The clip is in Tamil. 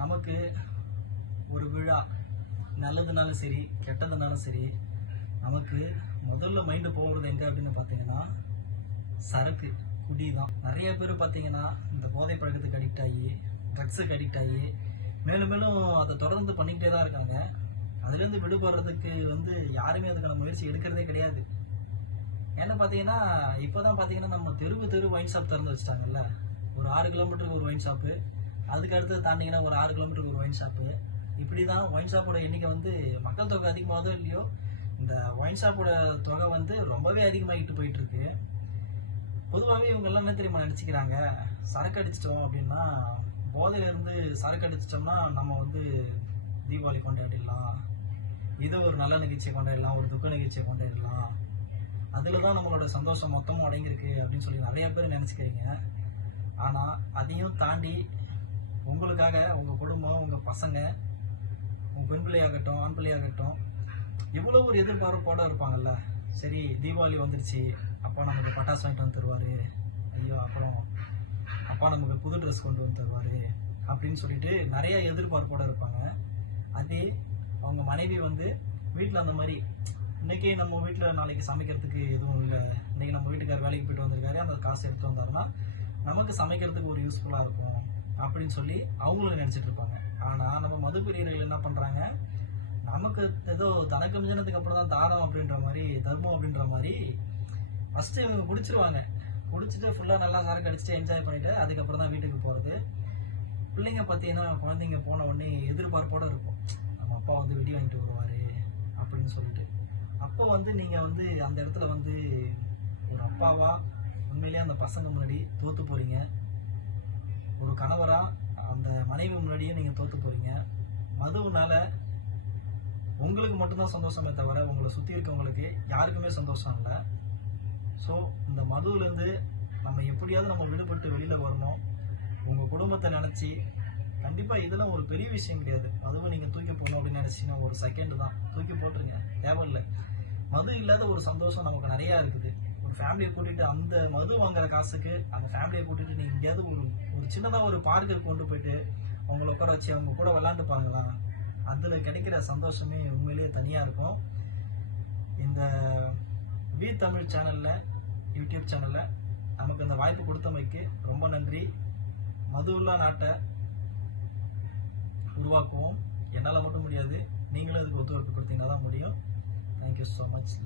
நமக்கு ஒரு விழா நல்லதுனாலும் சரி கெட்டதுனாலும் சரி நமக்கு முதல்ல மைண்டு போகிறது எங்கே அப்படின்னு பார்த்தீங்கன்னா சரக்கு குடி தான். நிறைய பேர் பார்த்தீங்கன்னா இந்த போதை பழக்கத்துக்கு அடிக்ட் ஆகி ட்ரக்ஸுக்கு அடிக்ட் ஆகி மேலும் மேலும் அதை தொடர்ந்து பண்ணிக்கிட்டே தான் இருக்காங்க. அதுலேருந்து விடுபடுறதுக்கு யாருமே அதுக்கான முயற்சி எடுக்கிறதே கிடையாது. ஏன்னா பார்த்தீங்கன்னா இப்போ தான் பார்த்தீங்கன்னா நம்ம தெரு ஒயின் ஷாப் திறந்து வச்சுட்டாங்கல்ல. ஒரு 6 கிலோமீட்டருக்கு ஒரு ஒயின் ஷாப்பு, அதுக்கு அடுத்து தாண்டிங்கன்னா ஒரு 6 கிலோமீட்டருக்கு ஒரு ஒயின் ஷாப்பு. இப்படி தான் ஒயின் ஷாப்போட எண்ணிக்கை மக்கள் தொகை அதிகமாகதோ இல்லையோ இந்த ஒயின் ஷாப்போட தொகை ரொம்பவே அதிகமாகிட்டு போயிட்டு இருக்கு. பொதுவாகவே இவங்கெல்லாம் என்ன தெரியுமா நினச்சிக்கிறாங்க, சரக்கு அடிச்சிட்டோம் அப்படின்னா போதையிலேருந்து சரக்கு அடிச்சிட்டோம்னா நம்ம தீபாவளி கொண்டாடிடலாம், ஏதோ ஒரு நல்ல நிகழ்ச்சியை கொண்டாடிடலாம், ஒரு துக்க நிகழ்ச்சியை கொண்டாடிடலாம், அதில் தான் நம்மளோட சந்தோஷம் மொத்தமும் அடங்கியிருக்கு அப்படின்னு சொல்லி நிறைய பேர் நினச்சிக்கிறீங்க. ஆனால் அதையும் தாண்டி உங்களுக்காக உங்கள் குடும்பம், உங்கள் பசங்க, உங்கள் பெண் பிள்ளையாகட்டும் ஆண் பிள்ளையாகட்டும் எவ்வளோ ஒரு எதிர்பார்ப்போடு இருப்பாங்கல்ல. சரி தீபாவளி வந்துடுச்சு, அப்பா நமக்கு பட்டாசு வாங்கிட்டு வந்து தருவார், ஐயோ அப்புறம் அப்பா நமக்கு புது ட்ரெஸ் கொண்டு வந்து தருவார் அப்படின்னு சொல்லிட்டு நிறைய எதிர்பார்ப்போடு இருப்பாங்க. அதே அவங்க மனைவி வீட்டில் அந்த மாதிரி இன்றைக்கி நம்ம வீட்டில் நாளைக்கு சமைக்கிறதுக்கு எதுவும் இல்லை, இன்றைக்கி நம்ம வீட்டுக்கார் வேலைக்கு போய்ட்டு வந்திருக்காரு, அந்த காசு எடுத்து வந்தாருன்னா நமக்கு சமைக்கிறதுக்கு ஒரு யூஸ்ஃபுல்லாக இருக்கும் அப்படின்னு சொல்லி அவங்களும் நினச்சிட்டு இருப்பாங்க. ஆனால் நம்ம மதுப்பிரியர்கள் என்ன பண்ணுறாங்க, நமக்கு ஏதோ தனக்கு மிஞ்சினதுக்கு அப்புறம் தான் தாரம் அப்படின்ற மாதிரி, தர்மம் அப்படின்ற மாதிரி ஃபஸ்ட்டு இவங்க குடிச்சிருவாங்க. குடிச்சிட்டு ஃபுல்லாக நல்லா சரக்கு அடிச்சுட்டு என்ஜாய் பண்ணிவிட்டு அதுக்கப்புறம் தான் வீட்டுக்கு போகிறது. பிள்ளைங்க பார்த்தீங்கன்னா குழந்தைங்க போன உடனே எதிர்பார்ப்போடு இருக்கும், நம்ம அப்பா வெடி வாங்கிட்டு வருவார் அப்படின்னு சொல்லிட்டு. அப்போ நீங்கள் அந்த இடத்துல ஒரு அப்பாவா உண்மையிலேயே அந்த பசங்க முன்னாடி தோற்று போகிறீங்க. ஒரு கணவராக அந்த மனைவி முன்னாடியே நீங்கள் தோற்று போகிறீங்க. மதுவுனால உங்களுக்கு மட்டும்தான் சந்தோஷமே தவிர உங்களை சுற்றி இருக்கவங்களுக்கு யாருக்குமே சந்தோஷம் இல்லை. ஸோ இந்த மதுவிலேருந்து நம்ம எப்படியாவது நம்ம விடுபட்டு வெளியில் வரணும். உங்கள் குடும்பத்தை நினச்சி கண்டிப்பாக இதெல்லாம் ஒரு பெரிய விஷயம் கிடையாது. மதுவை நீங்கள் தூக்கி போடணும் அப்படின்னு நினச்சிங்கன்னா ஒரு செகண்ட் தான், தூக்கி போட்டுருங்க, தேவையில்லை. மது இல்லாத ஒரு சந்தோஷம் நமக்கு நிறையா இருக்குது. ஒரு ஃபேமிலியை கூட்டிகிட்டு அந்த மது வாங்குற காசுக்கு அந்த ஃபேமிலியை கூட்டிகிட்டு நீங்கள் எங்கேயாவது ஒரு சின்னதாக ஒரு பார்க்குக்கு கொண்டு போயிட்டு அவங்கள உட்கார வச்சு அவங்க கூட விளாண்டுப்பாங்களா, அதில் கிடைக்கிற சந்தோஷமே உண்மையிலேயே தனியாக இருக்கும். இந்த வி தமிழ் சேனலில், யூடியூப் சேனலில் நமக்கு இந்த வாய்ப்பு கொடுத்தமைக்கு ரொம்ப நன்றி. மதுவுல்லா நாட்டை உருவாக்குவோம். என்னால் மட்டும் முடியாது, நீங்களும் அதுக்கு ஒத்துழைப்பு கொடுத்தீங்கன்னா தான் முடியும். Thank you so much.